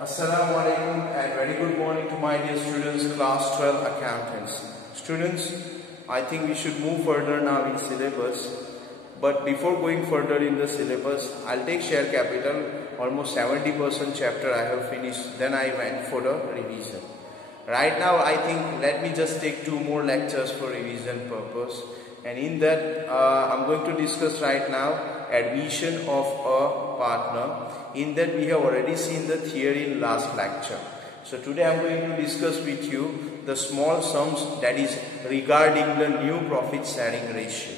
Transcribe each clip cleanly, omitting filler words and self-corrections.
Assalamu alaikum and very good morning to my dear students, class 12 accountants. Students, I think we should move further now in syllabus. But before going further in the syllabus, I'll take share capital. Almost 70% chapter I have finished. Then I went for the revision. Right now, I think let me just take 2 more lectures for revision purpose. And in that, I'm going to discuss right now admission of a partner. In that, we have already seen the theory in last lecture. So today I'm going to discuss with you the small sums that is regarding the new profit sharing ratio.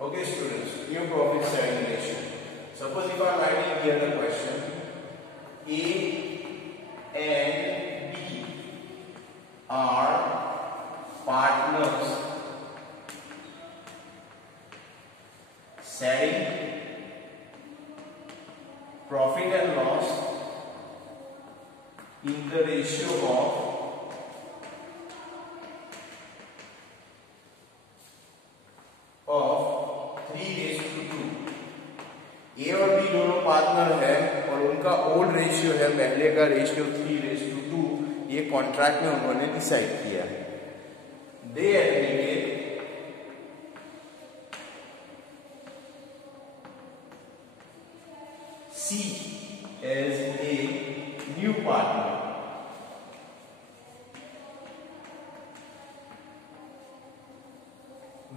Okay students, new profit sharing ratio. Suppose if I am writing here the question, A and B are partners sharing profit and loss in the ratio of ए और B दोनों partner है और उनका old ratio है, पहले का ratio 3:2. ये contract में उन्होंने डिसाइड किया है. They admitted C as a new partner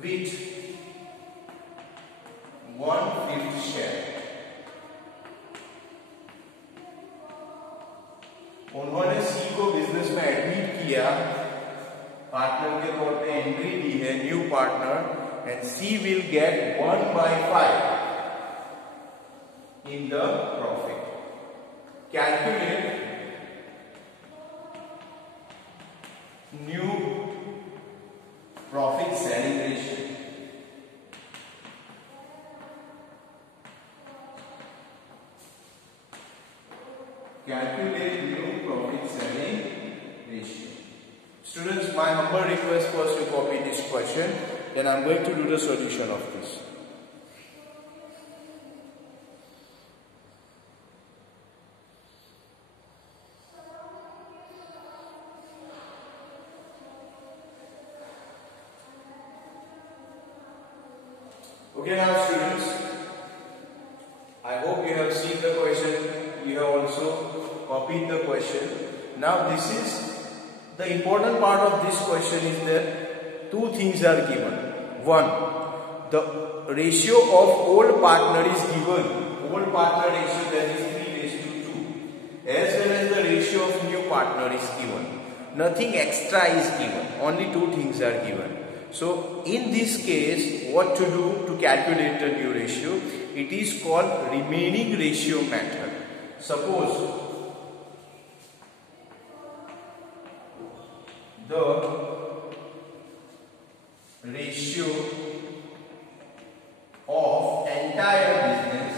with 1/5 share. उन्होंने सी को बिजनेस में एडमिट किया, पार्टनर के तौर पे एंट्री दी है, new partner, and C will get 1/5 in the profit. Calculate new profit sharing ratio. Calculate new profit sharing ratio. Students, my humble request was to copy this question. Then I am going to do the solution of this. Okay, now students, I hope you have seen the question. You have also copied the question. Now this is the important part of this question is that 2 things are given. 1, the ratio of old partner is given. Old partner ratio, that is 3:2. As well as the ratio of new partner is given. Nothing extra is given. Only 2 things are given. So in this case, what to do to calculate the new ratio? It is called remaining ratio method. Suppose the ratio of entire business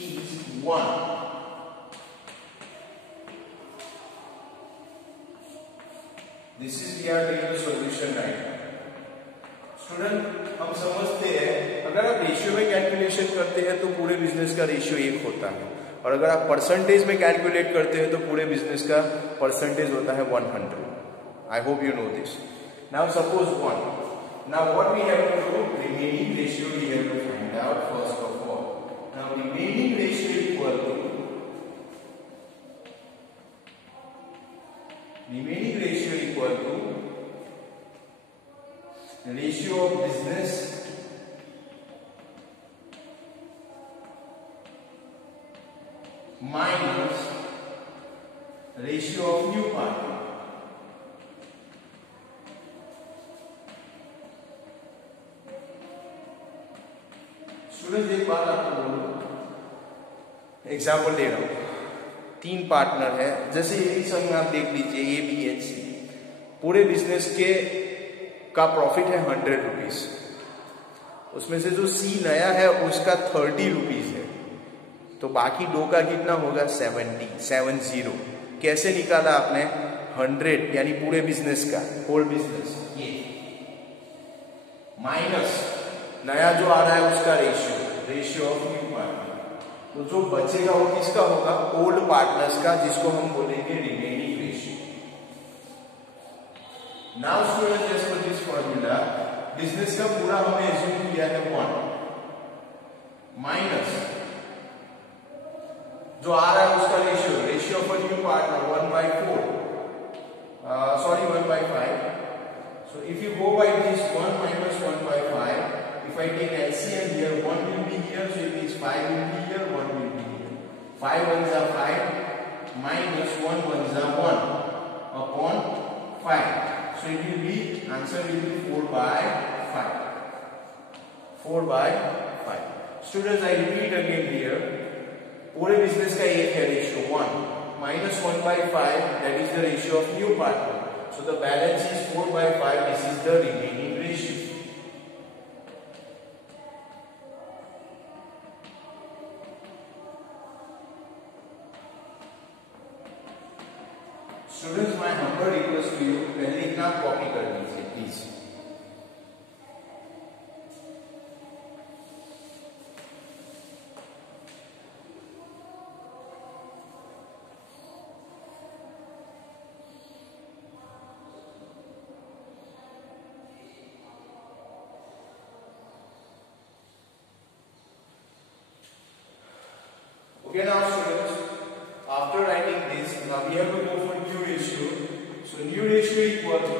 is 1. This is we are doing the solution right now. Student, हम समझते हैं अगर आप ratio में calculation करते हैं तो पूरे बिजनेस का रेशियो 1 होता है, और अगर आप परसेंटेज में कैलकुलेट करते हैं तो पूरे बिजनेस का परसेंटेज होता है 100. I hope you know this. Now suppose 1. Now what we have to do, remaining ratio we have to find out first of all. Now remaining ratio equal to ratio of business minus ratio of new partner. Student एक बात आपको बोलूं, example दे रहा हूं. तीन partner है, जैसे ये सम में आप देख लीजिए ए बी एंड सी, पूरे बिजनेस के का प्रॉफिट है 100 रुपीज, उसमें से जो सी नया है उसका 30 रुपीज है, तो बाकी दो का कितना होगा 70। कैसे निकाला आपने 100 यानी पूरे बिजनेस का, होल बिजनेस, ये माइनस नया जो आ रहा है उसका रेशियो ऑफ न्यू पार्टनर, तो जो बचेगा वो किसका होगा, ओल्ड पार्टनर्स का, जिसको हम बोलेंगे remaining ratio. Now students, as per this formula business का पूरा हमने एज्यूम किया है 1 माइनस जो आ रहा है उसका ratio of new partner 1/4, sorry 1/5. So if you go by this 1 minus 1/5, if I take LCM here, 1 will be here, so it means 5 will be here, 1 will be here. 5 ones are 5 minus 1 ones are 1 upon 5. So it will be, answer will be 4/5. 4/5. Students, I repeat again here. पूरे business का एक है ratio 1 minus 1/5, that is the ratio of new partner. So the balance is 4/5. This is the remaining ratio. Students, my humble request to you, पहले इतना copy कर लीजिए please. Okay, now students, after writing this, now we have to go for new ratio. So new ratio equal to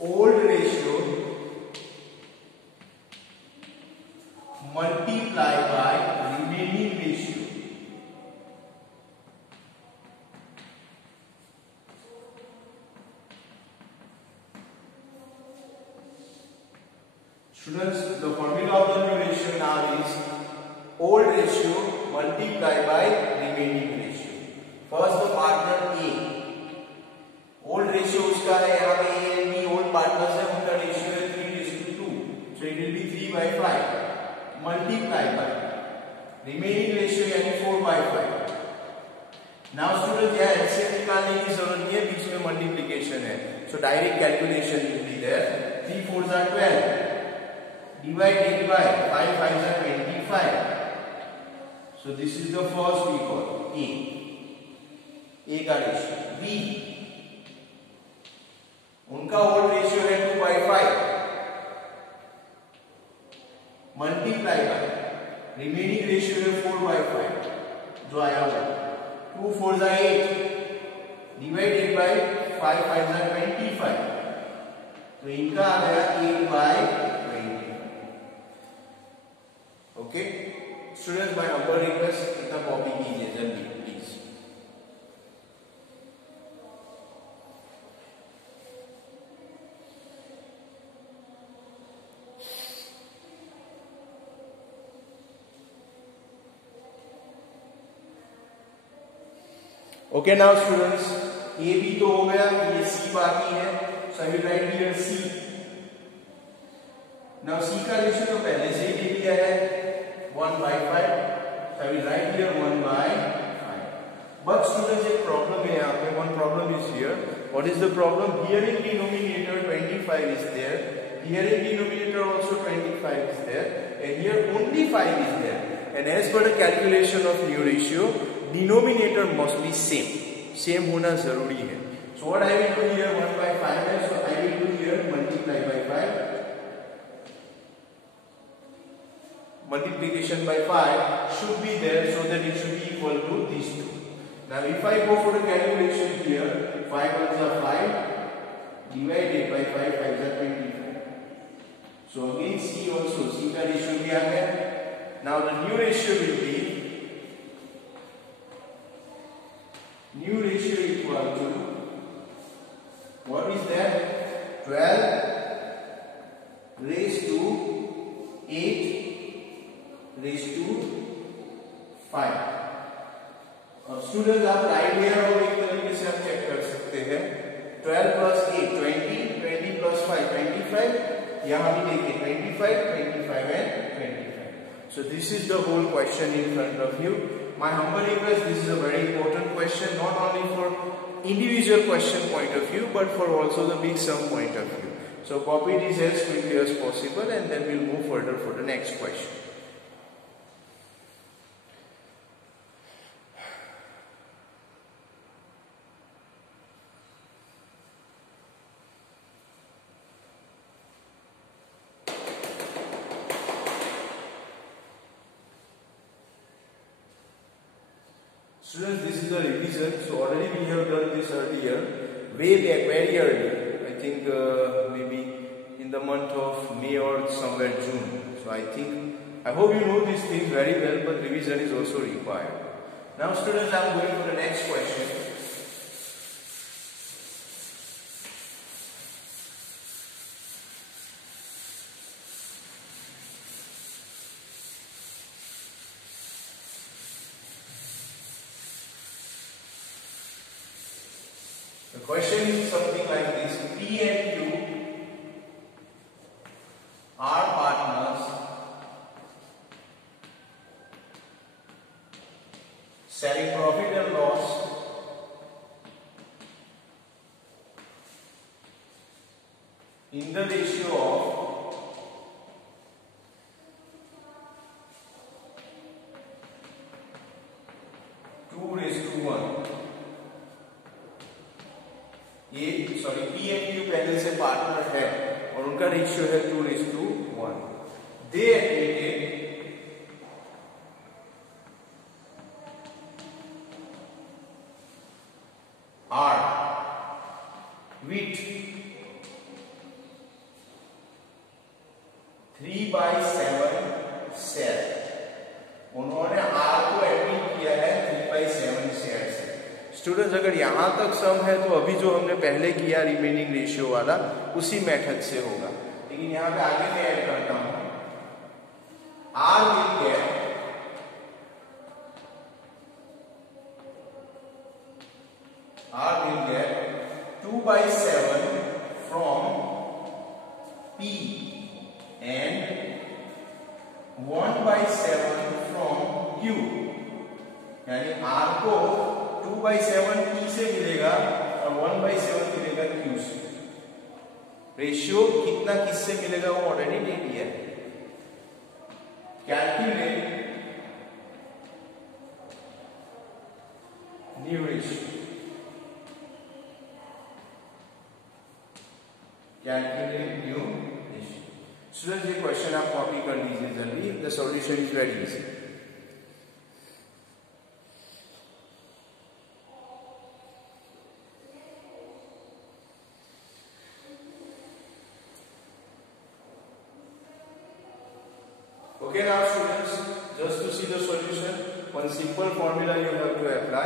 old ratio multiply by remaining ratio. Students, the formula of the new ratio now is old ratio multiplied by remaining ratio. First the partner A, old ratio उसका है यहाँ पे A and B old partners है, उनका ratio है 3:2, so it will be 3/5 multiplied by remaining ratio यानी 4/5. Now students, यहाँ LCM निकालने की जरूरत नहीं है, बीच में मल्टीप्लिकेशन है, so direct calculation will be there. 3 4s are 12. Divided by 5 5s are 25. So this is the first we call A का रेशियो. B, उनका ओल्ड रेशियो है 2/5 मल्टीप्लाई बाय रिमेनिंग रेशियो है 4/5 जो आया हुआ 2 4s are 8 divided by 5 5s are 25, तो इनका आ गया 8/20. Okay students, my humble request, इतना कॉपी कीजिए जल्दी please. Okay now students, A B तो हो गया, ये सी बाकी है, so I will write here C. Now C का रेशियो तो पहले से ही दे दिया है 1/5, so I will write here 1/5. But students, एक problem है यहाँ पे, one problem is here. What is the problem? Here in denominator 25 is there, here in denominator also 25 is there, and here only 5 is there. And as per the calculation of new ratio, denominator must be same होना जरूरी है. So what I will do here 1/5 है, so I will do here multiply by 5. Multiplication by 5 should be there, so that it should be equal to these two. Now if I go for the calculation here, 5 ones are 5 divided by 5 5s are 25. So again C also, C का ratio भी आ गया. Now the new ratio will be equal to, what is that, 12 raised to 5। अब students आप right hand और एक तरीके से आप चेक कर सकते हैं। 12 प्लस 8 20, 20 प्लस 5 25, यहाँ भी देखिए 25, 25 and 25। So this is the whole question in front of you. My humble request, this is a very important question, not only for individual question point of view, but for also the big sum point of view. So copy this as quickly as possible, and then we'll move further for the next question. Students, this is a revision. So already we have done this earlier, way back, very early. I think maybe in the month of May or somewhere June. So I hope you know these things very well, but revision is also required. Now students, I am going for the next question. The question is something like this: P and Q are partners selling profit and loss in the ratio of 2:1. P and Q पहले से partner है और उनका ratio है 2:1. They admitted R with 3/7 share. उन्होंने R को admit किया है 3/7 शेयर से. स्टूडेंट्स, अगर यहां तक सम है तो अभी जो हमने पहले किया रिमेनिंग रेशियो वाला उसी मेथड से होगा, लेकिन यहां पे आगे मैं ऐड करता हूं. R will get R will get 2/7 from P and 1/7 from Q. यानी R को 2/7 P से मिलेगा और 1/7 मिलेगा Q से. रेशियो कितना किससे मिलेगा वो ऑलरेडी दे दिया है. Calculate new ratio. Calculate new ratio. Students, ये क्वेश्चन आप कॉपी कर लीजिए जल्दी. The solution is very easy. Okay, now students, just to see the solution, one simple formula you have to apply.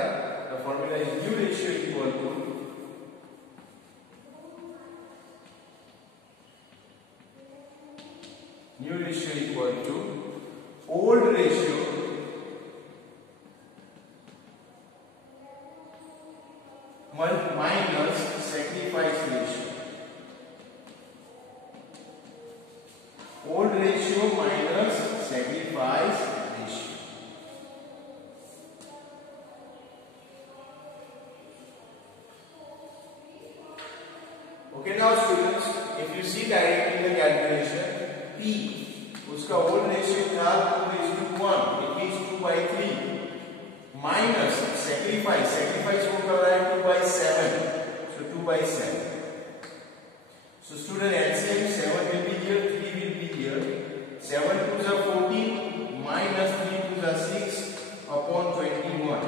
The formula is new ratio equal to old ratio minus sacrifice ratio. Old ratio minus sacrifice ratio. Okay, now students, if you see directly in the calculation, P उसका old ratio था 2:1, it means 2/3 minus sacrifice वो कर रहा है 2/7, so 2/7. So student, LCM 7 will be here, 3 will be here. 7 2s are 14 minus 3 2s are 6 upon 21.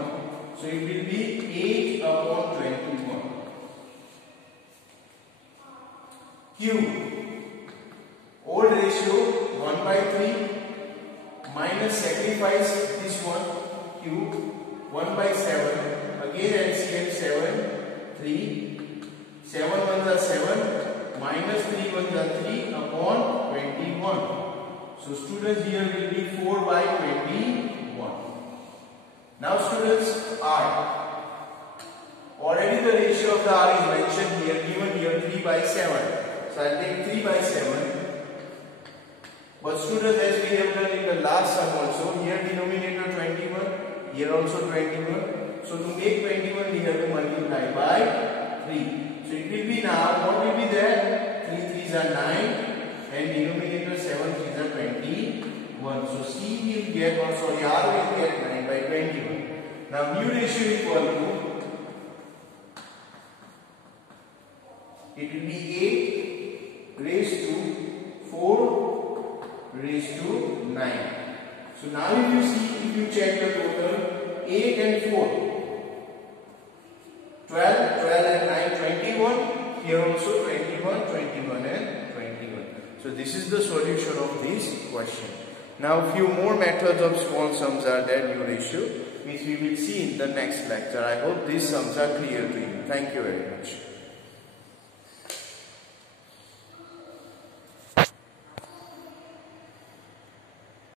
So it will be 8 upon 21. Q, old ratio 1/3 minus sacrifice this one, Q 1/7. Again LCM 7 3, 7 1s are 7 minus 3 1s are 3 upon 21. So students, here will be 4/21. Now students, R. Already the ratio of the R is mentioned here, given here 3 by 7. So I'll take 3 by 7. But students, as we have done in the last sum also, here denominator 21, here also 21. So to make 21 we have to multiply by 3. So it will be now, what will be there? 3 3s are 9 and denominator 7 3s are 21. So C will get, or sorry, R will get 9 by 21. Now mu ratio equal to, it will be 8 raised to 4 raised to 9. So now if you see, if you check the total, 8 and 4, 12, 12 and 9, 21, here also 21, 21 and 21. So this is the solution of this question. Now few more methods of small sums are there, mu ratio, which we will see in the next lecture. I hope these sums are clear to you. Thank you very much.